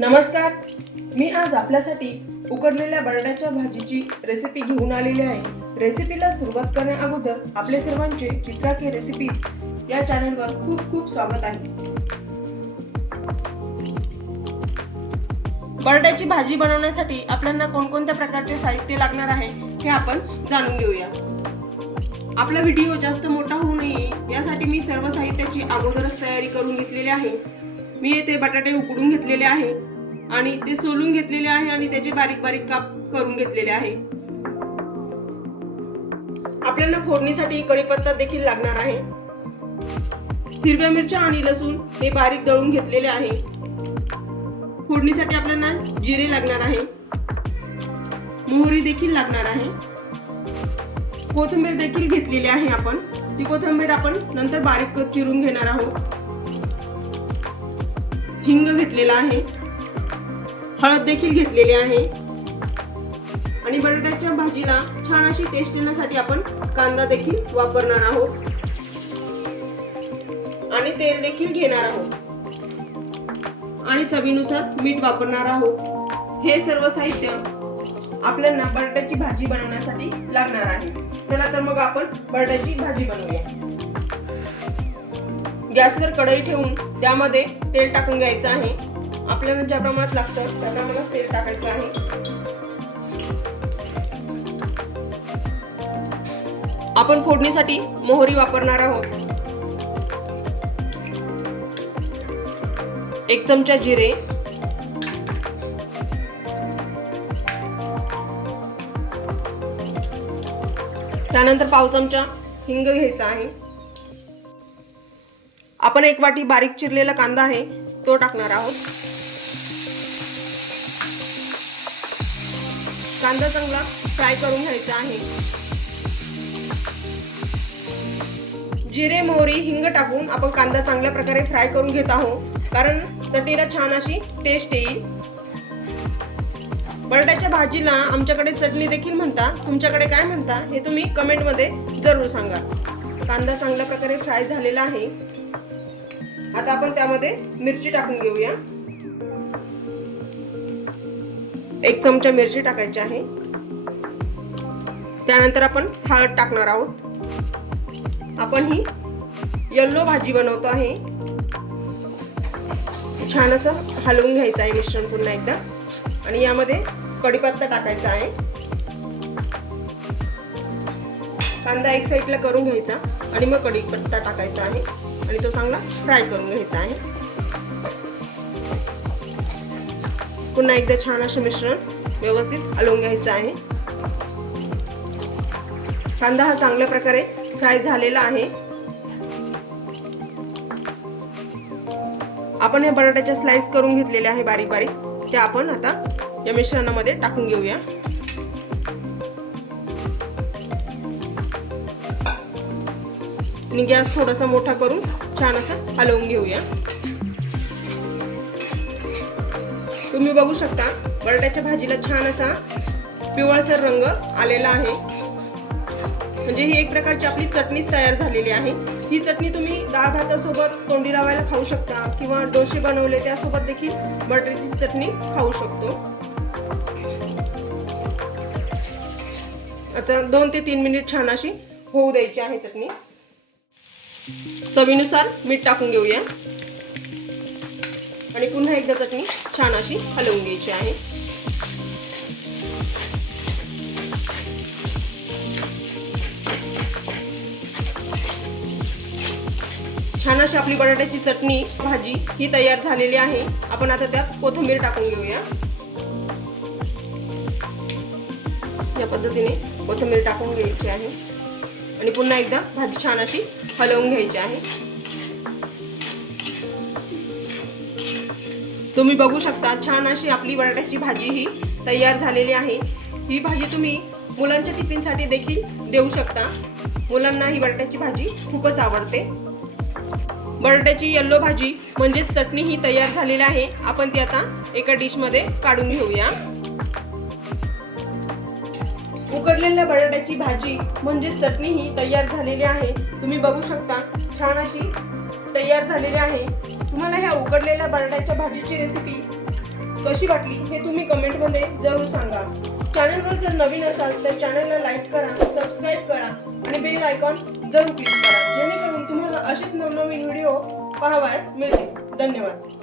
नमस्कार. मी आज आपल्यासाठी उकडलेल्या बटाट्याच्या भाजीची रेसिपी घेऊन आलेली आहे. रेसिपीला सुरुवात करण्या अगोदर आपले सर्वांचे चित्रा के रेसिपीज या चॅनलवर खूप खूप स्वागत आहे. बटाट्याची भाजी बनवण्यासाठी आपल्याला कोणकोणत्या प्रकारचे साहित्य लागणार आहे हे आपण जाणून घेऊया. आपला व्हिडिओ जास्त मोठा होऊ नये यासाठी मी सर्व साहित्याची अगोदरच तयारी करून घेतलेली आहे. मी येथे बटाटे उकडून घेतलेले आहे. आणि ते सोलून घेतलेले आहे आणि त्याचे बारीक बारीक काप करून घेतलेले आहे. आपल्याला फोडणीसाठी कढीपत्ता देखील लागणार आहे. हिरव्या मिरच्या आणि लसूण हे बारीक दळून घेतलेले आहे. फोडणीसाठी आपल्याला जिरे लागणार आहे. मोहरी देखील लागणार आहे. कोथिंबीर देखील घेतलेली आहे आपण. ती कोथिंबीर आपण नंतर बारीक चिरून घेणार आहोत. हिंग घेतलेला आहे. हळद देखील घेतलेली आहे. आणि बटाट्याच्या भाजीला छान अशी टेस्ट येण्यासाठी आपण कांदा देखील वापरणार आहोत. आणि तेल देखील घेणार आहोत. आणि चवीनुसार मीठ वापरणार आहोत. हे सर्व साहित्य आपल्याला बटाट्याची भाजी बनवण्यासाठी लागणार आहे. चला तर मग आपण बटाट्याची भाजी बनवूया. गॅसवर कढई ठेवून त्यामध्ये तेल टाकून घ्यायचं आहे. आपल्याला ज्या प्रमाणात लागतं त्या प्रमाणात तेल टाकायचं आहे. आपण फोडणीसाठी मोहरी वापरणार आहोत. एक चमचा जिरे. त्यानंतर पाव चमचा हिंग घ्यायचा आहे. आपण एक वाटी बारीक चिरलेला कांदा आहे तो टाकणार आहोत. कांदा चांगला फ्राय करून घ्यायचा आहे. जिरे मोहरी हिंग टाकून आपण कांदा चांगल्या प्रकारे फ्राय करून घेत आहोत. कारण चटणीला छान अशी टेस्ट येईल. बटाट्याच्या भाजीला आमच्याकडे चटणी देखील म्हणता तुमच्याकडे काय म्हणता हे तुम्ही कमेंटमध्ये जरूर सांगा. कांदा चांगल्या प्रकारे फ्राय झालेला आहे. आता आपण त्यामध्ये मिरची टाकून घेऊया. एक चमचा मिरची टाकायची आहे. त्यानंतर आपण हळद टाकणार आहोत. आपण ही येल्लो भाजी बनवतो आहे. छान असं हलवून घ्यायचं आहे मिश्रण पुन्हा एकदा. आणि यामध्ये कढीपत्ता टाकायचा आहे. कांदा एक साईडला करून घ्यायचा आणि मग कढीपत्ता टाकायचा आहे. आणि तो चांगला फ्राय करून घ्यायचा आहे. पुन्हा एकदा छान असं मिश्रण व्यवस्थित हलवून घ्यायचं आहे. कांदा हा चांगल्या प्रकारे फ्राय झालेला आहे. आपण हे बटाट्याच्या स्लाइस करून घेतलेले आहे बारीक बारीक. ते आपण आता या मिश्रणामध्ये टाकून घेऊया. आणि गॅस थोडासा मोठा करून छान असं हलवून घेऊया. तुम्ही बघू शकता बटाट्याच्या भाजीला छान असा पिवळसर रंग आलेला आहे. म्हणजे ही एक प्रकारची आपली चटणीच तयार झालेली आहे. ही चटणी तुम्ही डाळ भातासोबत तोंडी लावायला खाऊ शकता किंवा डोसे बनवले त्यासोबत देखील बटाट्याची चटणी खाऊ शकतो. आता दोन ते तीन मिनिट छान अशी होऊ द्यायची आहे चटणी. चवीनुसार मीठ टाकून घेऊया. आणि पुन्हा एकदा चटणी छान अशी हलवून घ्यायची आहे. छान अशी आपली बटाट्याची चटणी भाजी ही तयार झालेली आहे. आपण आता त्यात कोथिंबीर टाकून घेऊया. या पद्धतीने कोथिंबीर टाकून घ्यायची आहे. आणि पुन्हा एकदा भाजी छान अशी हलवून घ्यायची आहे. तुम्ही बघू शकता छान अशी आपली बटाट्याची भाजी ही तयार झालेली आहे. ही भाजी तुम्ही मुलांच्या टिफिनसाठी देखील देऊ शकता. मुलांना ही बटाट्याची भाजी खूपच आवडते. बटाट्याची येल्लो भाजी म्हणजेच चटणी ही तयार झालेली आहे. आपण ती आता एका डिशमध्ये काढून घेऊया. उकडलेल्या बटाट्याची भाजी म्हणजेच चटणी ही तयार झालेली आहे. तुम्ही बघू शकता छान अशी तयार झालेली आहे. तुम्हाला ह्या उकडलेल्या बटाट्याच्या भाजीची रेसिपी कशी वाटली हे तुम्ही कमेंटमध्ये जरूर सांगा. चॅनलवर जर नवीन असाल तर चॅनलला लाईक करा सबस्क्राईब करा आणि बेल आयकॉन जरूर क्लिक करा. जेणेकरून तुम्हाला असेच नवनवीन व्हिडिओ पाहावयास मिळतील. धन्यवाद.